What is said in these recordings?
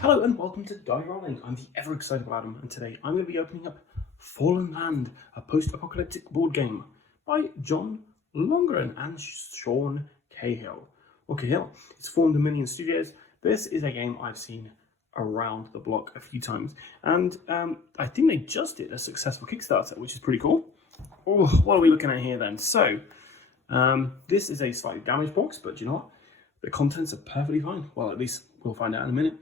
Hello and welcome to Die Rollin. I'm the ever excitable Adam, and today I'm going to be opening up Fallen Land, a post-apocalyptic board game by John Longren and Sean Cahill. It's from Dominion Studios. This is a game I've seen around the block a few times, and I think they just did a successful Kickstarter, which is pretty cool. Oh, what are we looking at here then? So, this is a slightly damaged box, but you know what? The contents are perfectly fine. Well, at least we'll find out in a minute.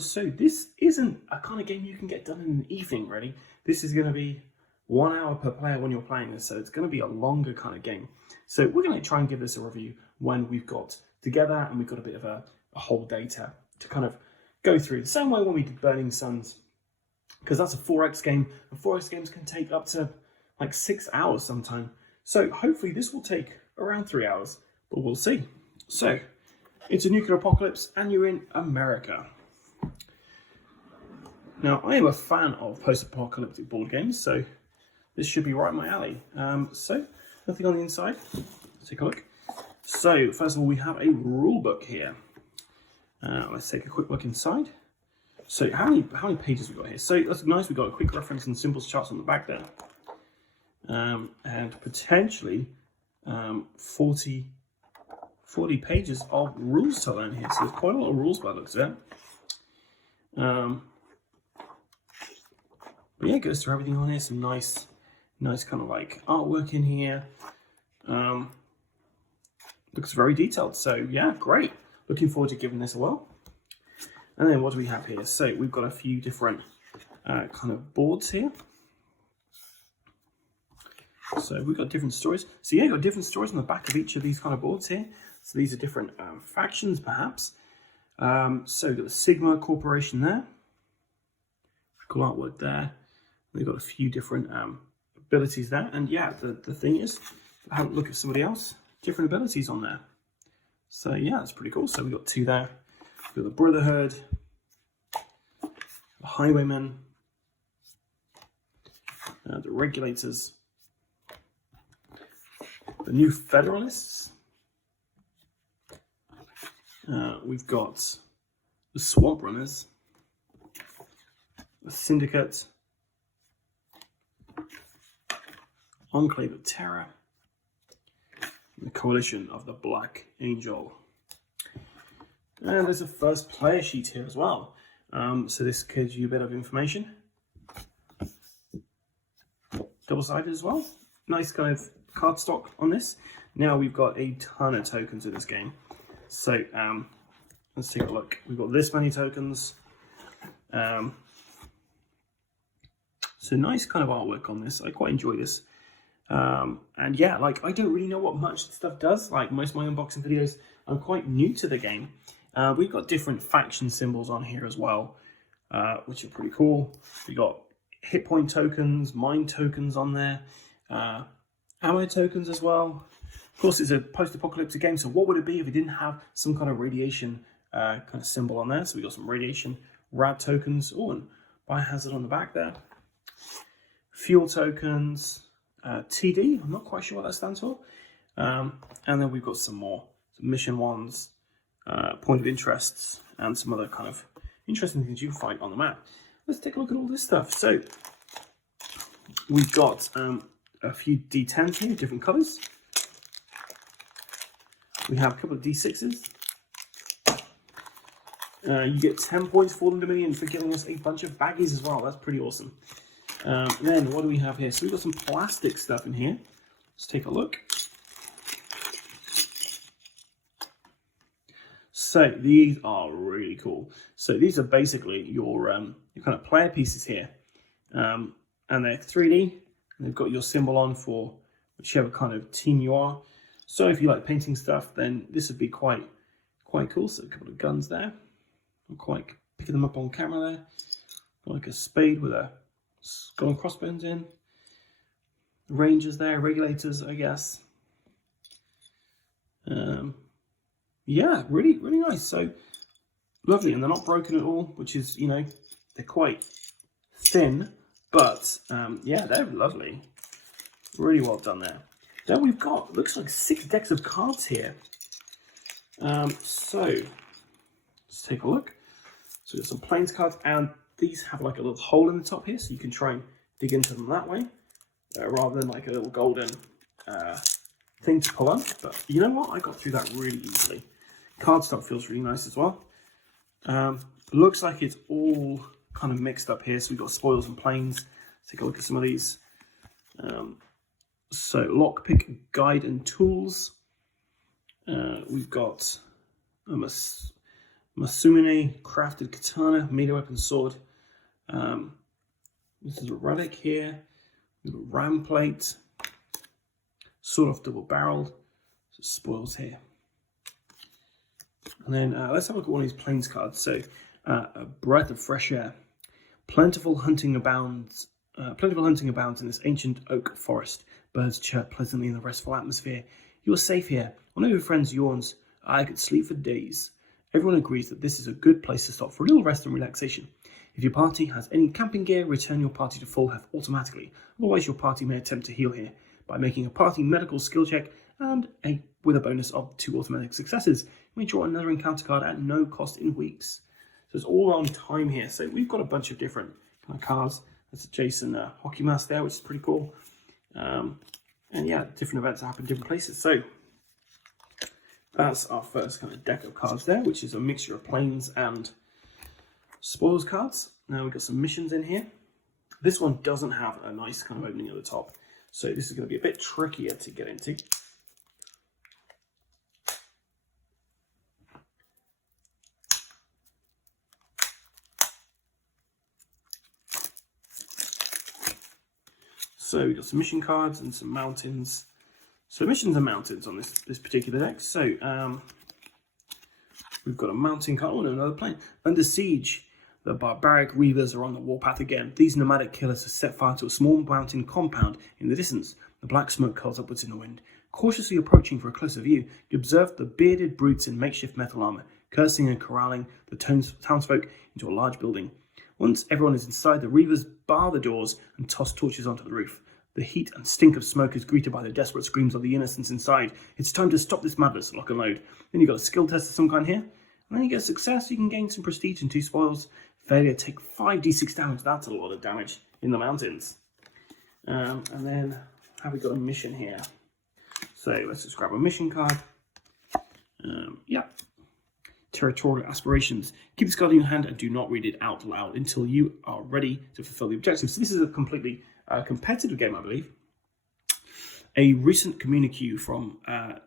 So this isn't a kind of game you can get done in an evening, really. This is going to be 1 hour per player when you're playing this, so it's going to be a longer kind of game. So we're going to try and give this a review when we've got together and we've got a bit of a whole day to kind of go through. The same way when we did Burning Suns, because that's a 4X game, and 4X games can take up to like 6 hours sometime. So hopefully this will take around 3 hours, but we'll see. So, it's a nuclear apocalypse and you're in America. Now, I am a fan of post-apocalyptic board games, so this should be right up my alley. So, nothing on the inside. Let's take a look. So, first of all, we have a rule book here. Let's take a quick look inside. So, how many pages we got here? So, that's nice. We've got a quick reference and symbols charts on the back there. And potentially 40 pages of rules to learn here, so there's quite a lot of rules by the looks of it. But yeah, it goes through everything on here. Some nice kind of like artwork in here. Looks very detailed. So yeah, great. Looking forward to giving this a whirl. And then what do we have here? So we've got a few different kind of boards here. So we've got different stories. So yeah, you've got different stories on the back of each of these kind of boards here. So these are different factions, perhaps. So we've got the Sigma Corporation there. Cool artwork there. We've got a few different abilities there. And yeah, the thing is, have a look at somebody else. Different abilities on there. So yeah, that's pretty cool. So we've got two there. We've got the Brotherhood, the Highwaymen, the Regulators, the New Federalists. We've got the Swamp Runners, the Syndicate, Enclave of Terror, and the Coalition of the Black Angel. And there's a first player sheet here as well. So this gives you a bit of information. Double-sided as well. Nice kind of cardstock on this. Now we've got a ton of tokens in this game. So let's take a look. We've got this many tokens. So nice kind of artwork on this. I quite enjoy this. And yeah, like I don't really know what much stuff does. Like most of my unboxing videos, I'm quite new to the game. We've got different faction symbols on here as well, which are pretty cool. We've got hit point tokens, mine tokens on there, ammo tokens as well. Of course, it's a post-apocalyptic game, so what would it be if it didn't have some kind of radiation kind of symbol on there? So we got some radiation rad tokens. Oh, and biohazard on the back there. Fuel tokens, TD. I'm not quite sure what that stands for. And then we've got some more mission ones, point of interests, and some other kind of interesting things you can find on the map. Let's take a look at all this stuff. So we've got a few D10s here, different colours. We have a couple of D6s. You get 10 points for the Dominion for giving us a bunch of baggies as well. That's pretty awesome. Then what do we have here? So we've got some plastic stuff in here. Let's take a look. So these are really cool. So these are basically your kind of player pieces here. And they're 3D. And they've got your symbol on for whichever kind of team you are. So if you like painting stuff, then this would be quite cool. So a couple of guns there. I'm quite picking them up on camera there. Got like a spade with a skull and crossbones in. Rangers there, regulators, I guess. Yeah, really nice. So lovely, and they're not broken at all, which is, you know, they're quite thin, but yeah, they're lovely. Really well done there. Then we've got, looks like 6 decks of cards here. So let's take a look. So we've got some planes cards, and these have like a little hole in the top here, so you can try and dig into them that way, rather than like a little golden thing to pull on. But you know what? I got through that really easily. Cardstock feels really nice as well. Looks like it's all kind of mixed up here. So we've got spoils and planes. Let's take a look at some of these. So lockpick guide and tools. We've got a Masumune crafted katana, melee weapon sword. This is a relic here. We've got ram plate, sword off double barreled. So spoils here. And then let's have a look at one of these planes cards. So a breath of fresh air. Plentiful hunting abounds in this ancient oak forest. Birds chirp pleasantly in the restful atmosphere. You are safe here. One of your friends yawns. I could sleep for days. Everyone agrees that this is a good place to stop for a little rest and relaxation. If your party has any camping gear, return your party to full health automatically. Otherwise, your party may attempt to heal here by making a party medical skill check and with a bonus of 2 automatic successes. You may draw another encounter card at no cost in weeks. So it's all on time here. So we've got a bunch of different kind of cards. There's a Jason hockey mask there, which is pretty cool. And yeah, different events happen in different places. So that's our first kind of deck of cards there, which is a mixture of planes and spoils cards. Now we've got some missions in here. This one doesn't have a nice kind of opening at the top, so this is going to be a bit trickier to get into. So we've got some mission cards and some mountains. So missions and mountains on this particular deck. So we've got a mountain card, and another plane. Under siege, the barbaric reavers are on the warpath again. These nomadic killers have set fire to a small mountain compound in the distance. The black smoke curls upwards in the wind. Cautiously approaching for a closer view, you observe the bearded brutes in makeshift metal armor, cursing and corralling the townsfolk into a large building. Once everyone is inside, the reavers bar the doors and toss torches onto the roof. The heat and stink of smoke is greeted by the desperate screams of the innocents inside. It's time to stop this madness, lock and load. Then you've got a skill test of some kind here. And then you get success, you can gain some prestige and 2 spoils. Failure, take 5d6 damage. That's a lot of damage in the mountains. And then have we got a mission here? So let's just grab a mission card. Yeah. Territorial aspirations. Keep this card in your hand and do not read it out loud until you are ready to fulfill the objective. So this is a completely competitive game, I believe. A recent communique from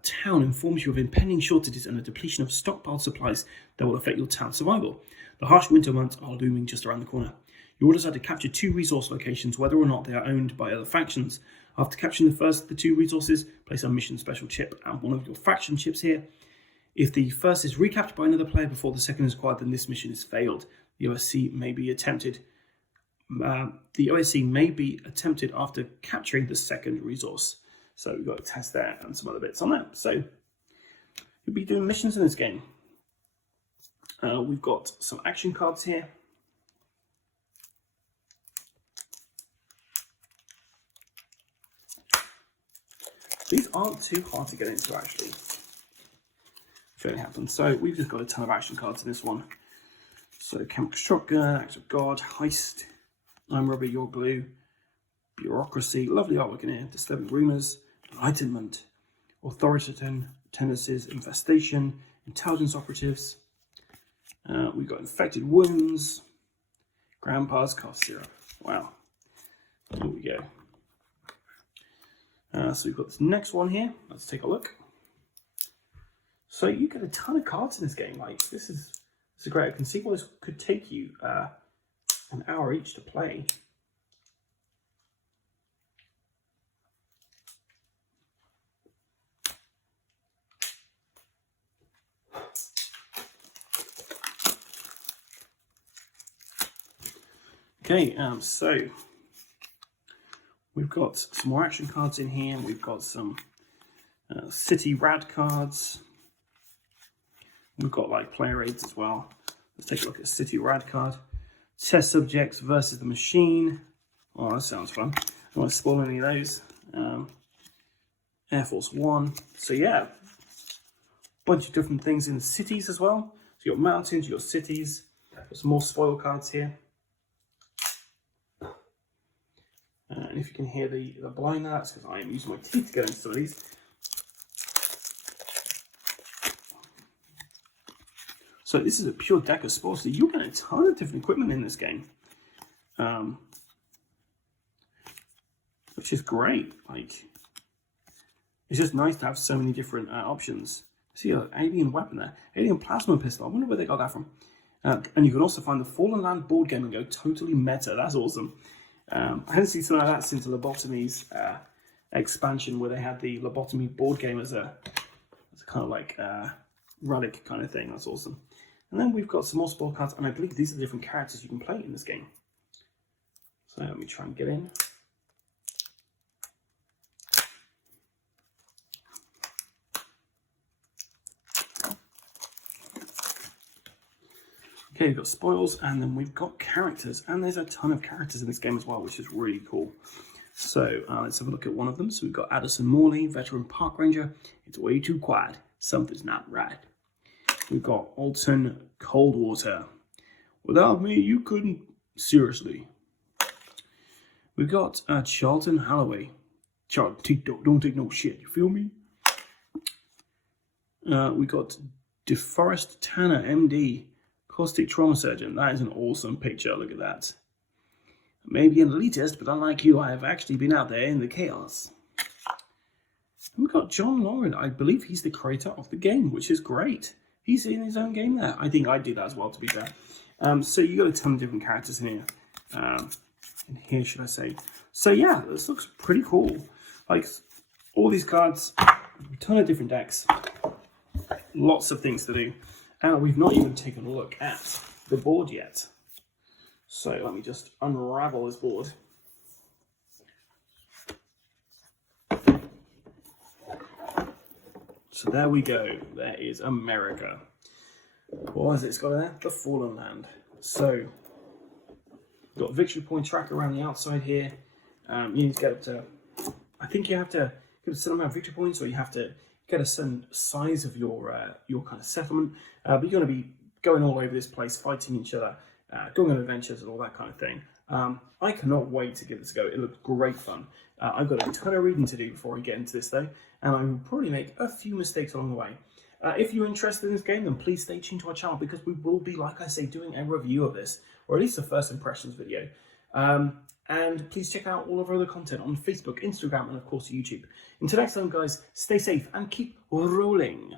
town informs you of impending shortages and a depletion of stockpiled supplies that will affect your town's survival. The harsh winter months are looming just around the corner. Your orders are to capture 2 resource locations, whether or not they are owned by other factions. After capturing the first of the 2 resources, place a mission special chip and one of your faction chips here. If the first is recaptured by another player before the second is acquired, then this mission is failed. The OSC may be attempted after capturing the second resource. So we've got a test there and some other bits on that. So you'll be doing missions in this game. We've got some action cards here. These aren't too hard to get into, actually. If anything happens. So we've just got a ton of action cards in this one. So chemical shotgun, act of god, heist, I'm rubber, you're glue, bureaucracy, lovely artwork in here, disturbing rumors, enlightenment, authoritarian tendencies, infestation, intelligence operatives. We've got infected wounds, grandpa's cough syrup. Wow. Here we go. So we've got this next one here. Let's take a look. So you get a ton of cards in this game. Like this is great. I can see why this could take you an hour each to play. Okay, so we've got some more action cards in here. We've got some city rad cards. We've got like player aids as well. Let's take a look at city rad card. Test subjects versus the machine. Oh, that sounds fun. I don't want to spoil any of those. Air Force One. So yeah, bunch of different things in cities as well. So you've got mountains, you've got cities. Got some more spoil cards here. And if you can hear the blowing, that's because I am using my teeth to get into some of these. So this is a pure deck of spoils. So you're getting a ton of different equipment in this game, which is great. Like, it's just nice to have so many different options. See an alien weapon there, alien plasma pistol. I wonder where they got that from. And you can also find the Fallen Land board game and go totally meta. That's awesome. I haven't seen something like that since the Lobotomy's expansion, where they had the Lobotomy board game as a kind of like relic kind of thing. That's awesome. And then we've got some more spoil cards, and I believe these are the different characters you can play in this game. So let me try and get in. Okay, we've got spoils, and then we've got characters, and there's a ton of characters in this game as well, which is really cool. So let's have a look at one of them. So we've got Addison Morley, veteran park ranger. It's way too quiet. Something's not right. We've got Alton Coldwater. Without me, you couldn't. Seriously. We've got Charlton Holloway. Charlton, don't take no shit. You feel me? We got DeForest Tanner, MD. Caustic trauma surgeon. That is an awesome picture. Look at that. Maybe an elitist, but unlike you, I have actually been out there in the chaos. And we've got John Lauren. I believe he's the creator of the game, which is great. He's in his own game there. I think I did that as well, to be fair. So you got a ton of different characters in here. In here, should I say. So yeah, this looks pretty cool. Like, all these cards, a ton of different decks. Lots of things to do. And we've not even taken a look at the board yet. So let me just unravel this board. So there we go. There is America. What has it got there? The Fallen Land. So we've got a victory point tracker around the outside here. You need to get up to, I think you have to get a certain amount of victory points, or you have to get a certain size of your kind of settlement. But you're going to be going all over this place, fighting each other, going on adventures and all that kind of thing. I cannot wait to give this a go. It looks great fun. I've got a ton of reading to do before I get into this though, and I will probably make a few mistakes along the way. If you're interested in this game, then please stay tuned to our channel, because we will be, like I say, doing a review of this, or at least a first impressions video. And please check out all of our other content on Facebook, Instagram, and of course YouTube. Until next time, guys, stay safe and keep rolling.